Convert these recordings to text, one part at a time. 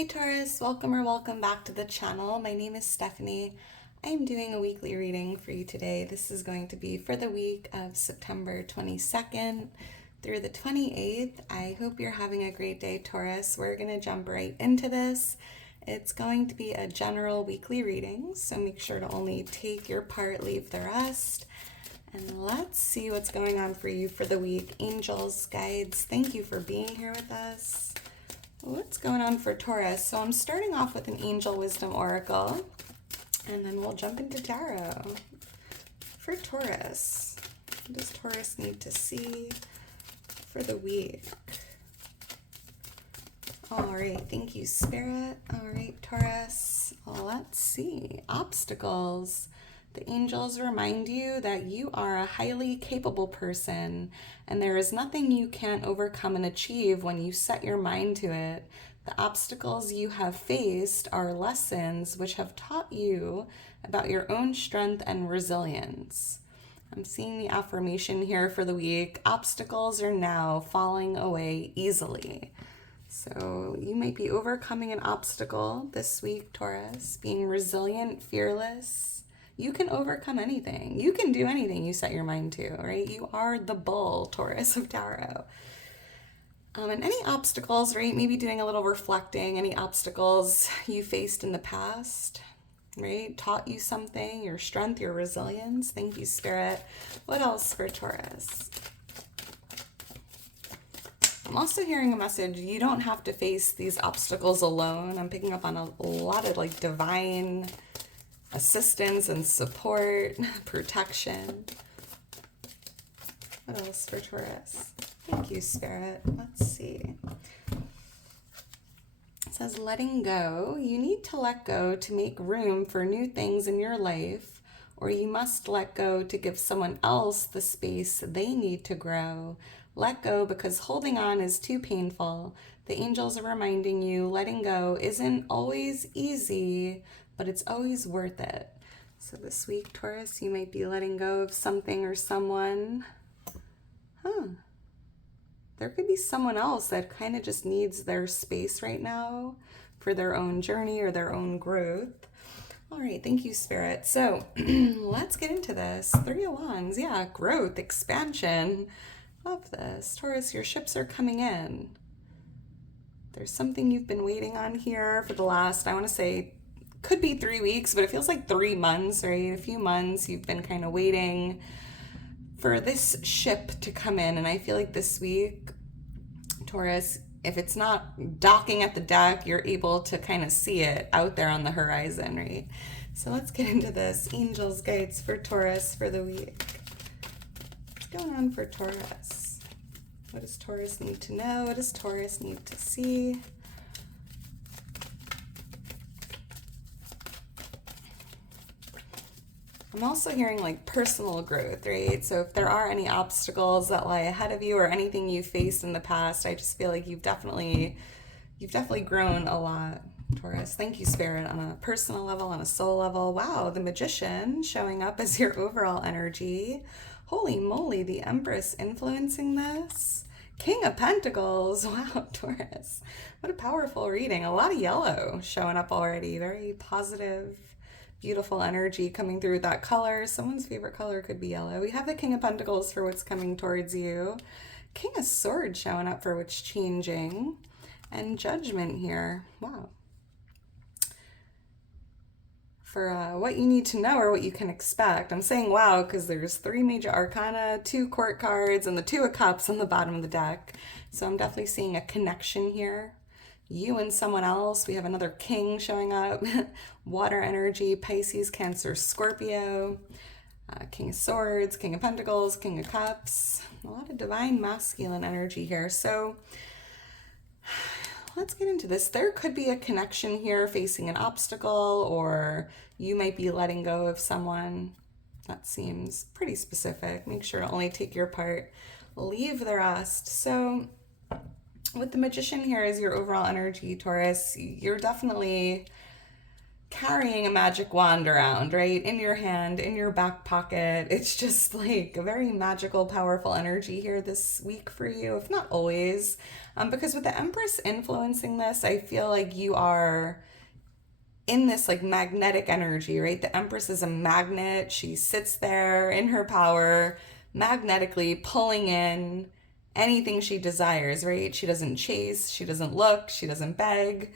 Hi Taurus, welcome or welcome back to the channel. My name is Stephanie. I am doing a weekly reading for you today. This is going to be for the week of September 22nd through the 28th. I hope you're having a great day, Taurus. We're going to jump right into this. It's going to be a general weekly reading, so make sure to only take your part, leave the rest. And let's see what's going on for you for the week. Angels, guides, thank you for being here with us. What's going on for Taurus? So I'm starting off with an Angel Wisdom Oracle, and then we'll jump into Tarot. For Taurus, what does Taurus need to see for the week? All right, thank you, Spirit. All right, Taurus, let's see. Obstacles. The angels remind you that you are a highly capable person, and there is nothing you can't overcome and achieve when you set your mind to it. The obstacles you have faced are lessons which have taught you about your own strength and resilience. I'm seeing the affirmation here for the week. Obstacles are now falling away easily. So you might be overcoming an obstacle this week, Taurus, being resilient, fearless. You can overcome anything. You can do anything you set your mind to, right? You are the bull, Taurus of Tarot. And any obstacles, right? Maybe doing a little reflecting, any obstacles you faced in the past, right? Taught you something, your strength, your resilience. Thank you, Spirit. What else for Taurus? I'm also hearing a message, you don't have to face these obstacles alone. I'm picking up on a lot of divine assistance and support, protection. What else for Taurus? Thank you, Spirit. Let's see. It says, letting go. You need to let go to make room for new things in your life, or you must let go to give someone else the space they need to grow. Let go because holding on is too painful. The angels are reminding you letting go isn't always easy, but it's always worth it. So this week, Taurus, you might be letting go of something or someone. There could be someone else that kind of just needs their space right now for their own journey or their own growth. All right, thank you, Spirit. So let's get into this. Three of Wands, yeah, growth, expansion. Love this. Taurus, your ships are coming in. There's something you've been waiting on here for the last, I want to say, could be 3 weeks, but it feels like 3 months, right? A few months you've been kind of waiting for this ship to come in. And I feel like this week, Taurus, if it's not docking at the deck, you're able to kind of see it out there on the horizon, right? So let's get into this. Angels, guides for Taurus for the week. What's going on for Taurus? What does Taurus need to know? What does Taurus need to see? I'm also hearing personal growth, right? So if there are any obstacles that lie ahead of you or anything you faced in the past, I just feel like you've definitely grown a lot, Taurus. Thank you, Spirit, on a personal level, on a soul level. Wow, the Magician showing up as your overall energy. Holy moly, the Empress influencing this. King of Pentacles. Wow, Taurus. What a powerful reading. A lot of yellow showing up already. Very positive, beautiful energy coming through with that color. Someone's favorite color could be yellow. We have the King of Pentacles for what's coming towards you. King of Swords showing up for what's changing. And Judgment here. Wow. For what you need to know or what you can expect. I'm saying wow because there's 3 major arcana, 2 court cards, and the 2 of cups on the bottom of the deck. So I'm definitely seeing a connection here. You and someone else. We have another king showing up. Water energy, Pisces, Cancer, Scorpio. King of Swords, King of Pentacles, King of Cups. A lot of divine masculine energy here. So let's get into this. There could be a connection here facing an obstacle, or you might be letting go of someone. That seems pretty specific. Make sure to only take your part, leave the rest. So with the Magician here as your overall energy, Taurus, you're definitely carrying a magic wand around, right? In your hand, in your back pocket. It's just like a very magical, powerful energy here this week for you, if not always. Because with the Empress influencing this, I feel like you are in this like magnetic energy, right? The Empress is a magnet. She sits there in her power, magnetically pulling in anything she desires, right? She doesn't chase, she doesn't look, she doesn't beg.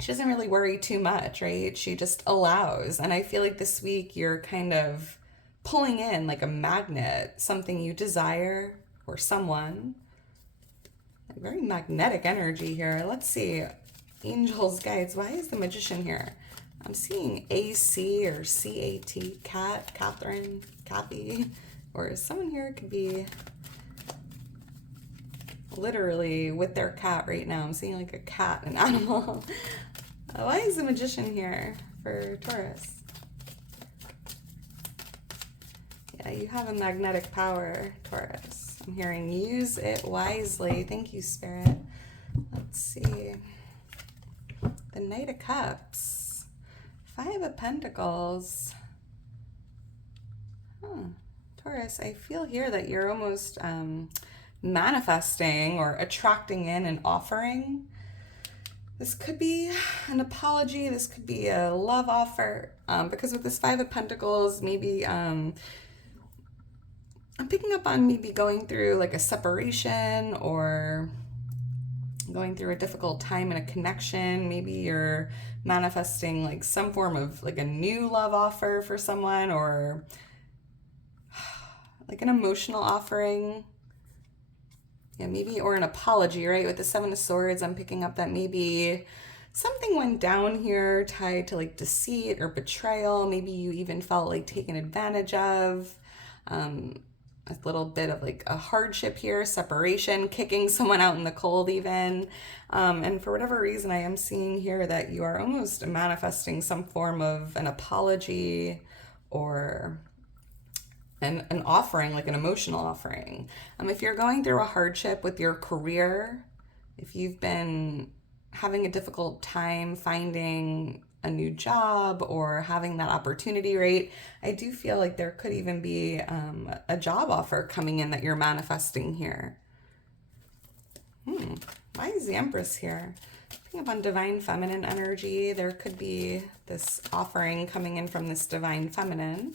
She doesn't really worry too much, right? She just allows. And I feel like this week you're kind of pulling in like a magnet, something you desire or someone. Very magnetic energy here. Let's see. Angels, guides. Why is the Magician here? I'm seeing AC or CAT, Cat, Catherine, Kathy. Or someone here could be literally with their cat right now. I'm seeing like a cat, an animal. Why is the Magician here for Taurus? Yeah, you have a magnetic power, Taurus. I'm hearing use it wisely. Thank you, Spirit. Let's see. The Knight of Cups. Five of Pentacles. Taurus, I feel here that you're almost manifesting or attracting in an offering. This could be an apology. This could be a love offer. Because with this Five of Pentacles, maybe I'm picking up on maybe going through like a separation or going through a difficult time in a connection. Maybe you're manifesting like some form of like a new love offer for someone or like an emotional offering. Yeah, maybe, or an apology, right? With the Seven of Swords, I'm picking up that maybe something went down here tied to like deceit or betrayal. Maybe you even felt like taken advantage of. A little bit of like a hardship here, separation, kicking someone out in the cold even. And for whatever reason, I am seeing here that you are almost manifesting some form of an apology or an offering, like an emotional offering. If you're going through a hardship with your career, if you've been having a difficult time finding a new job or having that opportunity, right? I do feel like there could even be a job offer coming in that you're manifesting here. Why is the Empress here? Picking up on Divine Feminine energy, there could be this offering coming in from this Divine Feminine.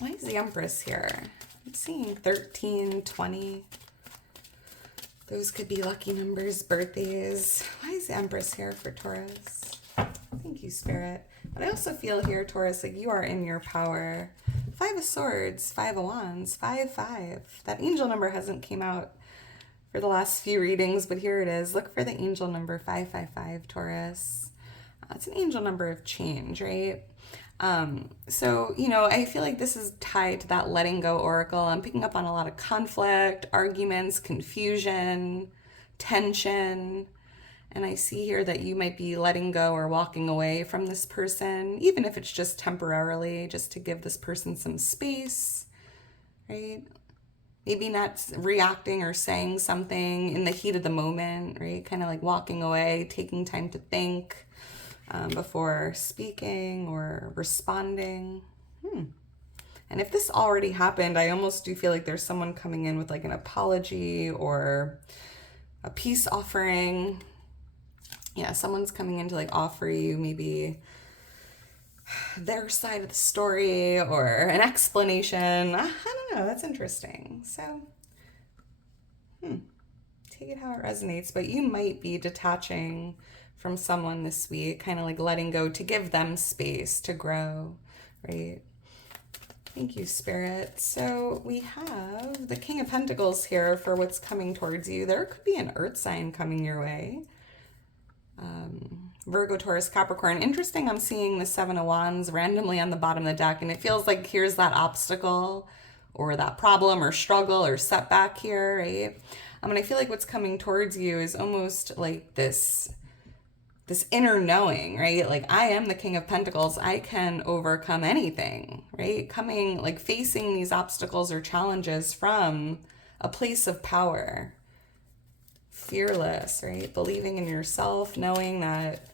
Why is the Empress here? I'm seeing 13, 20. Those could be lucky numbers, birthdays. Why is the Empress here for Taurus? Thank you, Spirit. But I also feel here, Taurus, like you are in your power. Five of Swords, Five of Wands, 5-5. That angel number hasn't came out for the last few readings, but here it is. Look for the angel number 555, Taurus. It's an angel number of change, right? So, I feel like this is tied to that letting go oracle. I'm picking up on a lot of conflict, arguments, confusion, tension. And I see here that you might be letting go or walking away from this person, even if it's just temporarily, just to give this person some space, right? Maybe not reacting or saying something in the heat of the moment, right? Kind of like walking away, taking time to think before speaking or responding. And if this already happened, I almost do feel like there's someone coming in with like an apology or a peace offering. Yeah, someone's coming in to like offer you maybe their side of the story or an explanation. I don't know. That's interesting. So, take it how it resonates. But you might be detaching from someone this week, kind of like letting go to give them space to grow, right? Thank you, Spirit. So we have the King of Pentacles here for what's coming towards you. There could be an earth sign coming your way. Virgo, Taurus, Capricorn. Interesting, I'm seeing the Seven of Wands randomly on the bottom of the deck, and it feels like here's that obstacle or that problem or struggle or setback here, right? And I feel like what's coming towards you is almost like this inner knowing, right? Like, I am the King of Pentacles. I can overcome anything, right? Coming, like, facing these obstacles or challenges from a place of power. Fearless, right? Believing in yourself, knowing that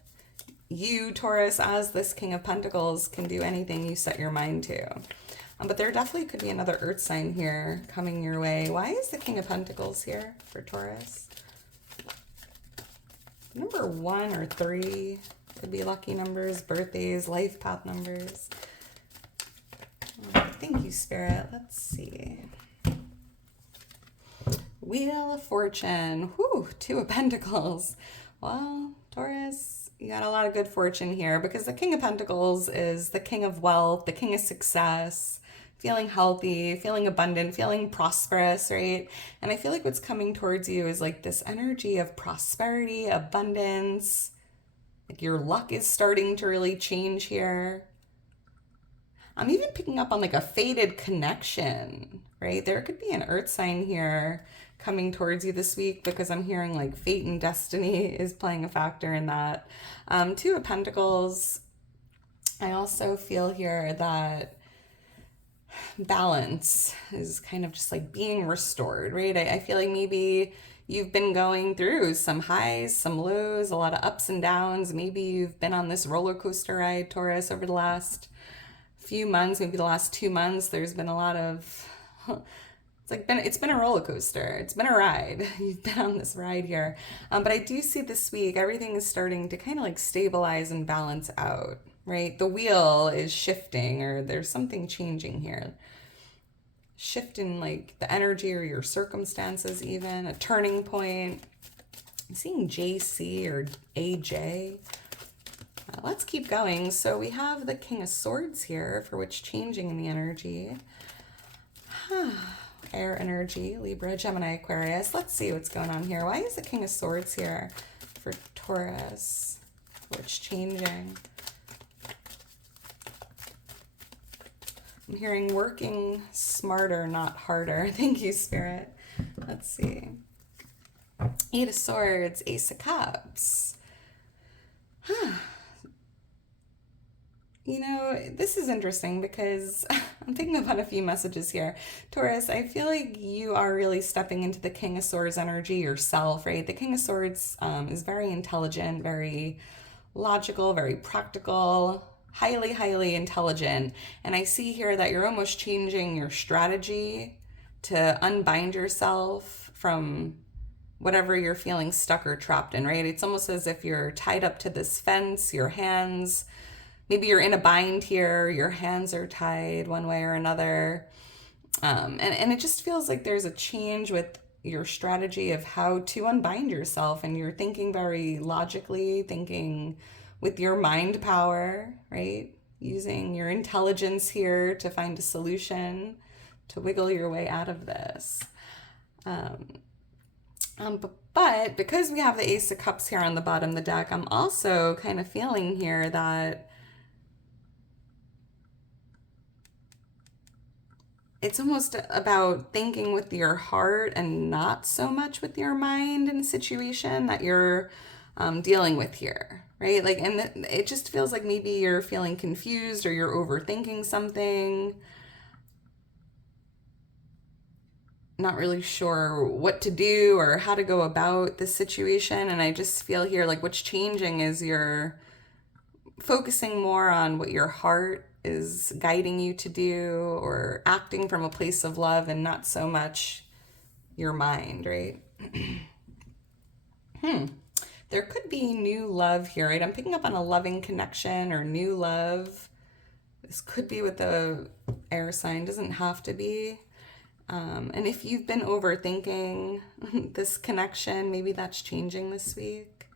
you, Taurus, as this King of Pentacles, can do anything you set your mind to. But there definitely could be another earth sign here coming your way. Why is the King of Pentacles here for Taurus? Number 1 or 3 could be lucky numbers, birthdays, life path numbers. Thank you, Spirit. Let's see. Wheel of Fortune. Whew, 2 of Pentacles. Well, Taurus, you got a lot of good fortune here because the King of Pentacles is the king of wealth, the king of success, feeling healthy, feeling abundant, feeling prosperous, right? And I feel like what's coming towards you is like this energy of prosperity, abundance. Like your luck is starting to really change here. I'm even picking up on like a fated connection, right? There could be an earth sign here coming towards you this week because I'm hearing like fate and destiny is playing a factor in that. 2 of Pentacles. I also feel here that balance is kind of just like being restored, right? I feel like maybe you've been going through some highs, some lows, a lot of ups and downs. Maybe you've been on this roller coaster ride, Taurus, over the last few months, maybe the last 2 months. There's been a lot of, it's been a roller coaster. It's been a ride. You've been on this ride here. But I do see this week, everything is starting to kind of like stabilize and balance out, right? The wheel is shifting or there's something changing here. Shift in like the energy or your circumstances even, a turning point. I'm seeing JC or AJ. Let's keep going. So we have the King of Swords here for which changing in the energy. Air energy, Libra, Gemini, Aquarius. Let's see what's going on here. Why is the King of Swords here for Taurus? Which changing? I'm hearing working smarter, not harder. Thank you, Spirit. Let's see. 8 of Swords, Ace of Cups. You know, this is interesting because I'm picking up on a few messages here. Taurus, I feel like you are really stepping into the King of Swords energy yourself, right? The King of Swords is very intelligent, very logical, very practical, highly, highly intelligent. And I see here that you're almost changing your strategy to unbind yourself from whatever you're feeling stuck or trapped in, right? It's almost as if you're tied up to this fence, your hands, maybe you're in a bind here, your hands are tied one way or another. And it just feels like there's a change with your strategy of how to unbind yourself. And you're thinking very logically, thinking with your mind power, right? Using your intelligence here to find a solution, to wiggle your way out of this. But because we have the Ace of Cups here on the bottom of the deck, I'm also kind of feeling here that it's almost about thinking with your heart and not so much with your mind in a situation that you're dealing with here, right? Like, and it just feels like maybe you're feeling confused or you're overthinking something, not really sure what to do or how to go about this situation. And I just feel here like what's changing is you're focusing more on what your heart is guiding you to do or acting from a place of love and not so much your mind, right? There could be new love here, right? I'm picking up on a loving connection or new love. This could be with the air sign, doesn't have to be. And if you've been overthinking this connection, maybe that's changing this week,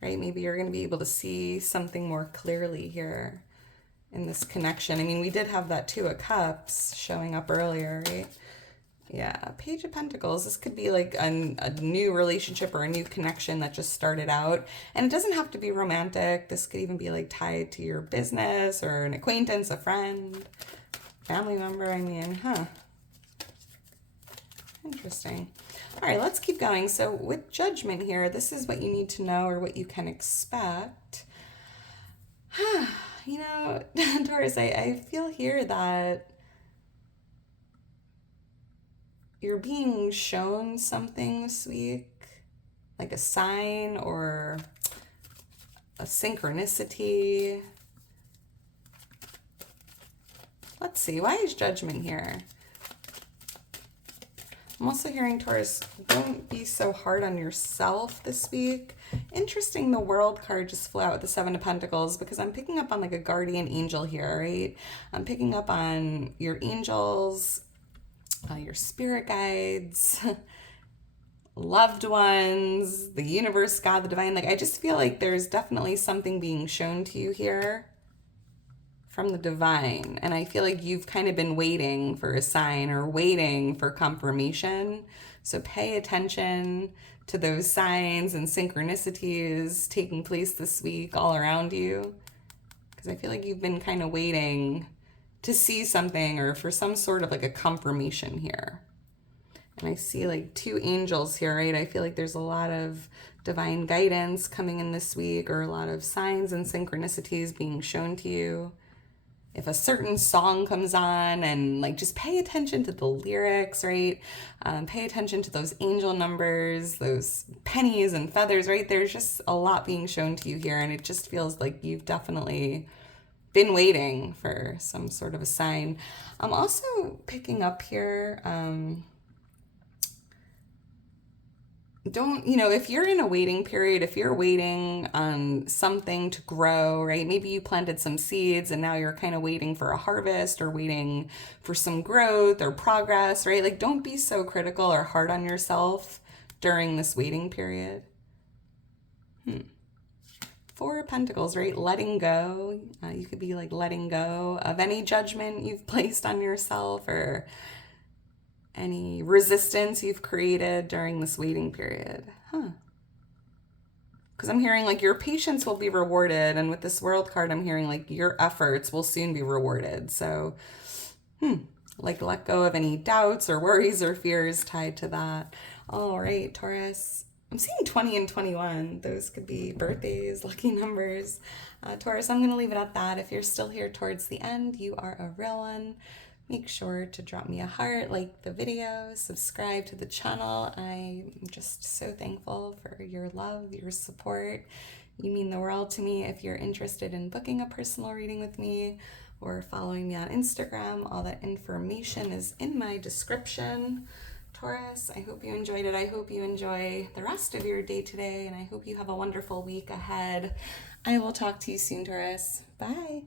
right? Maybe you're going to be able to see something more clearly here in this connection. I mean, we did have that 2 of Cups showing up earlier, right? Yeah, Page of Pentacles. This could be like a new relationship or a new connection that just started out. And it doesn't have to be romantic. This could even be like tied to your business or an acquaintance, a friend, family member. I mean, Interesting. All right, let's keep going. So with Judgment here, this is what you need to know or what you can expect. You know, Taurus, I feel here that you're being shown something this week, like a sign or a synchronicity. Let's see, why is Judgment here? I'm also hearing, Taurus, don't be so hard on yourself this week. Interesting, the World card just flew out with the Seven of Pentacles, because I'm picking up on like a guardian angel here, right? I'm picking up on your angels, your spirit guides, loved ones, the universe, God, the divine. Like, I just feel like there's definitely something being shown to you here from the divine. And I feel like you've kind of been waiting for a sign or waiting for confirmation. So pay attention to those signs and synchronicities taking place this week all around you. Because I feel like you've been kind of waiting to see something or for some sort of like a confirmation here. And I see like two angels here, right? I feel like there's a lot of divine guidance coming in this week, or a lot of signs and synchronicities being shown to you. If a certain song comes on, and like just pay attention to the lyrics, right? Pay attention to those angel numbers, those pennies and feathers, right? There's just a lot being shown to you here, and it just feels like you've definitely been waiting for some sort of a sign. I'm also picking up here, if you're in a waiting period, if you're waiting on something to grow, right? Maybe you planted some seeds and now you're kind of waiting for a harvest or waiting for some growth or progress, right? Like, don't be so critical or hard on yourself during this waiting period. Four of Pentacles, right? Letting go. You could be like letting go of any judgment you've placed on yourself, or any resistance you've created during this waiting period. Because I'm hearing like your patience will be rewarded. And with this World card, I'm hearing like your efforts will soon be rewarded. So, like, let go of any doubts or worries or fears tied to that. All right, Taurus. I'm seeing 20 and 21. Those could be birthdays, lucky numbers. Taurus, I'm going to leave it at that. If you're still here towards the end, you are a real one. Make sure to drop me a heart, like the video, subscribe to the channel. I'm just so thankful for your love, your support. You mean the world to me. If you're interested in booking a personal reading with me or following me on Instagram, all that information is in my description. Taurus, I hope you enjoyed it. I hope you enjoy the rest of your day today, and I hope you have a wonderful week ahead. I will talk to you soon, Taurus. Bye.